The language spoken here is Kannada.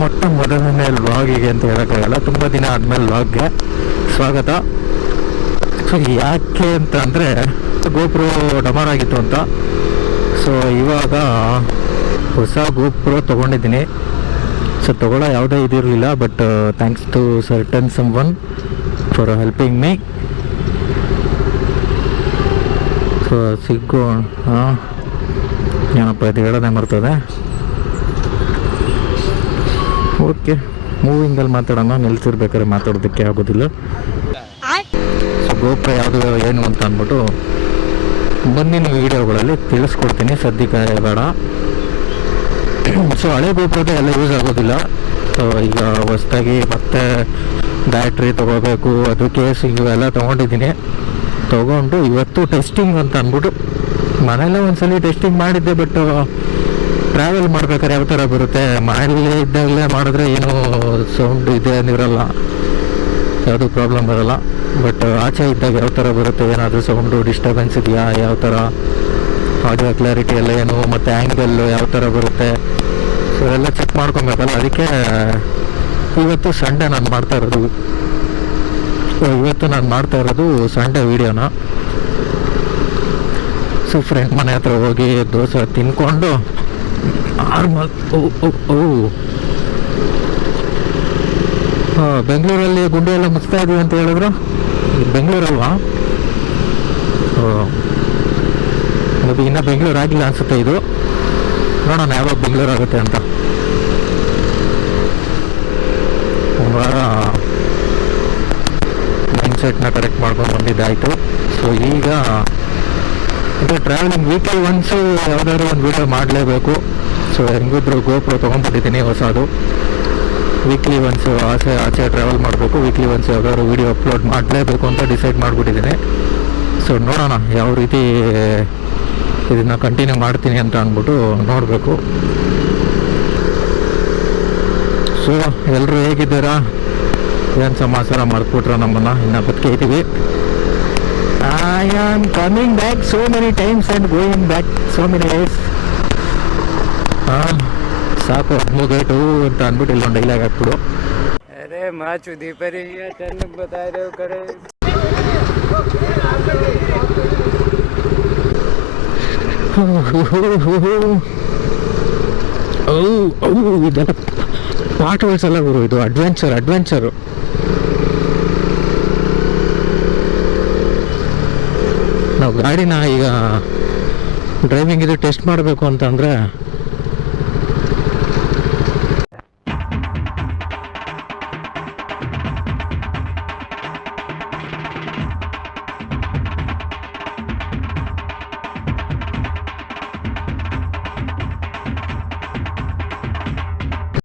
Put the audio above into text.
ಮೊಟ್ಟ ಮೊದಲನೇ ವ್ಲಾಗಿಗೆ ಅಂತ ಹೇಳೋಕ್ಕಾಗಲ್ಲ, ತುಂಬ ದಿನ ಆದಮೇಲೆ ವ್ಲಾಗ್ಗೆ ಸ್ವಾಗತ. ಸೊ ಯಾಕೆ ಅಂತ ಅಂದರೆ ಗೋಪ್ರೋ ಡಮಾರ್ ಆಗಿತ್ತು ಅಂತ. ಸೊ ಇವಾಗ ಹೊಸ ಗೋಪ್ರೋ ತೊಗೊಂಡಿದ್ದೀನಿ. ಸೊ ತೊಗೊಳ್ಳೋ ಯಾವುದೇ ಇದಿರಲಿಲ್ಲ, but thanks to certain someone for helping me. So ಏನಪ್ಪ ಇದು ಹೇಳೋದೇ ಮರ್ತದೆ. ಓಕೆ, ಮೂವಿಂಗಲ್ಲಿ ಮಾತಾಡೋಣ, ನಿಲ್ಸಿರ್ಬೇಕಾದ್ರೆ ಮಾತಾಡೋದಕ್ಕೆ ಆಗೋದಿಲ್ಲ. ಸೊ ಗೋಪ್ರೋ ಯಾವುದು ಏನು ಅಂತ ಅಂದ್ಬಿಟ್ಟು ಮುಂದಿನ ವೀಡಿಯೋಗಳಲ್ಲಿ ತಿಳಿಸ್ಕೊಡ್ತೀನಿ, ಸದ್ಯಕ್ಕೆ ಬೇಡ. ಸೊ ಹಳೆ ಗೋಪ್ರೋದೇ ಎಲ್ಲ ಯೂಸ್ ಆಗೋದಿಲ್ಲ. ಸೊ ಈಗ ಹೊಸದಾಗಿ ಮತ್ತೆ ಬ್ಯಾಟ್ರಿ ತೊಗೋಬೇಕು, ಅದು ಕೇಸಿಂಗ್ ಎಲ್ಲ ತೊಗೊಂಡಿದ್ದೀನಿ. ತೊಗೊಂಡು ಇವತ್ತು ಟೆಸ್ಟಿಂಗ್ ಅಂತ ಅಂದ್ಬಿಟ್ಟು ಮನೆಯಲ್ಲೇ ಒಂದ್ಸಲ ಟೆಸ್ಟಿಂಗ್ ಮಾಡಿದ್ದೆ, ಬಟ್ ಟ್ರಾವೆಲ್ ಮಾಡ್ಬೇಕಾದ್ರೆ ಯಾವ ಥರ ಬರುತ್ತೆ, ಮನೆಯಲ್ಲೇ ಇದ್ದಾಗಲೇ ಮಾಡಿದ್ರೆ ಏನೂ ಸೌಂಡ್ ಇದೆ ಇರಲ್ಲ, ಯಾವುದೂ ಪ್ರಾಬ್ಲಮ್ ಬರೋಲ್ಲ. ಬಟ್ ಆಚೆ ಇದ್ದಾಗ ಯಾವ ಥರ ಬರುತ್ತೆ, ಏನಾದರೂ ಸೌಂಡು ಡಿಸ್ಟರ್ಬೆನ್ಸ್ ಇದೆಯಾ, ಯಾವ ಥರ ಆಡಿಯೋ ಕ್ಲಾರಿಟಿ ಎಲ್ಲ ಏನು, ಮತ್ತು ಆ್ಯಂಗಲ್ಲು ಯಾವ ಥರ ಬರುತ್ತೆ, ಸೊ ಎಲ್ಲ ಚೆಕ್ ಮಾಡ್ಕೊಬೇಕಲ್ಲ. ಅದಕ್ಕೆ ಇವತ್ತು ಸಂಡೇ ನಾನು ಮಾಡ್ತಾ ಇರೋದು ಸಂಡೇ ವೀಡಿಯೋನ. ಸೊ ಫ್ರೆಂಡ್ ಮನೆ ಹತ್ರ ಹೋಗಿ ದೋಸೆ ತಿನ್ಕೊಂಡು ನಾರ್ಮಲ್ ಬೆಂಗಳೂರಲ್ಲಿ ಗುಂಡಿ ಎಲ್ಲ ಮುಚ್ತಾ ಇದೀವಿ ಅಂತ ಹೇಳಿದ್ರು. ಬೆಂಗಳೂರಲ್ವಾ? ಅದು ಇನ್ನೂ ಬೆಂಗಳೂರು ಆಗಿಲ್ಲ ಅನ್ಸುತ್ತೆ. ಇದು ನೋಡೋಣ ಯಾವಾಗ ಬೆಂಗಳೂರು ಆಗುತ್ತೆ ಅಂತ. ಮೈಂಡ್ ಸೆಟ್ನ ಕರೆಕ್ಟ್ ಮಾಡ್ಕೊಂಡು ಬಂದಿದ್ದಾಯಿತು. ಸೊ ಈಗ ಅಂದರೆ ಟ್ರಾವೆಲಿಂಗ್ ವೀಕ್ಲಿ ಒನ್ಸು ಯಾವುದಾದ್ರು ಒಂದು ವೀಡಿಯೋ ಮಾಡಲೇಬೇಕು. ಸೊ ಹೆಂಗಿದ್ರು ಗೋಪ್ರೋ ತೊಗೊಂಡ್ಬಿಟ್ಟಿದ್ದೀನಿ ಹೊಸದು. ವೀಕ್ಲಿ ಒನ್ಸು ಆಚೆ ಟ್ರಾವೆಲ್ ಮಾಡಬೇಕು, ವೀಕ್ಲಿ ಒನ್ಸ್ ಯಾವ್ದಾದ್ರು ವೀಡಿಯೋ ಅಪ್ಲೋಡ್ ಮಾಡಲೇಬೇಕು ಅಂತ ಡಿಸೈಡ್ ಮಾಡಿಬಿಟ್ಟಿದ್ದೀನಿ. ಸೊ ನೋಡೋಣ ಯಾವ ರೀತಿ ಇದನ್ನು ಕಂಟಿನ್ಯೂ ಮಾಡ್ತೀನಿ ಅಂತ ಅಂದ್ಬಿಟ್ಟು ನೋಡಬೇಕು. ಸೊ ಎಲ್ಲರೂ ಹೇಗಿದ್ದೀರಾ? ಏನು ಸಮಾಚಾರ? ಮರ್ತ್ಬಿಟ್ರ ನಮ್ಮನ್ನು? ಇನ್ನೂ ಬದುಕೇ ಇದ್ದೀವಿ. I am coming back so many times and going back so many days. ಸಾಕು ಮುಗೇಟು ಅಂತ ಅಂದ್ಬಿಟ್ಟು ಇಲ್ಲೊಂದು ಡೈಲಾಗ್ ಹಾಕ್ಬಿಡು. ಅರೆ ಮಾಚು ದೀಪರಿ ಚಂದ ಬತಾರೆ ಕಡೆ. ಇದೆಲ್ಲ ಪಾರ್ಟ್ಸ್ ಎಲ್ಲ ಗುರು, ಇದು ಅಡ್ವೆಂಚರು. ನಾವು ಗಾಡಿನ ಈಗ ಡ್ರೈವಿಂಗ್ ಇದು ಟೆಸ್ಟ್ ಮಾಡಬೇಕು ಅಂತಂದರೆ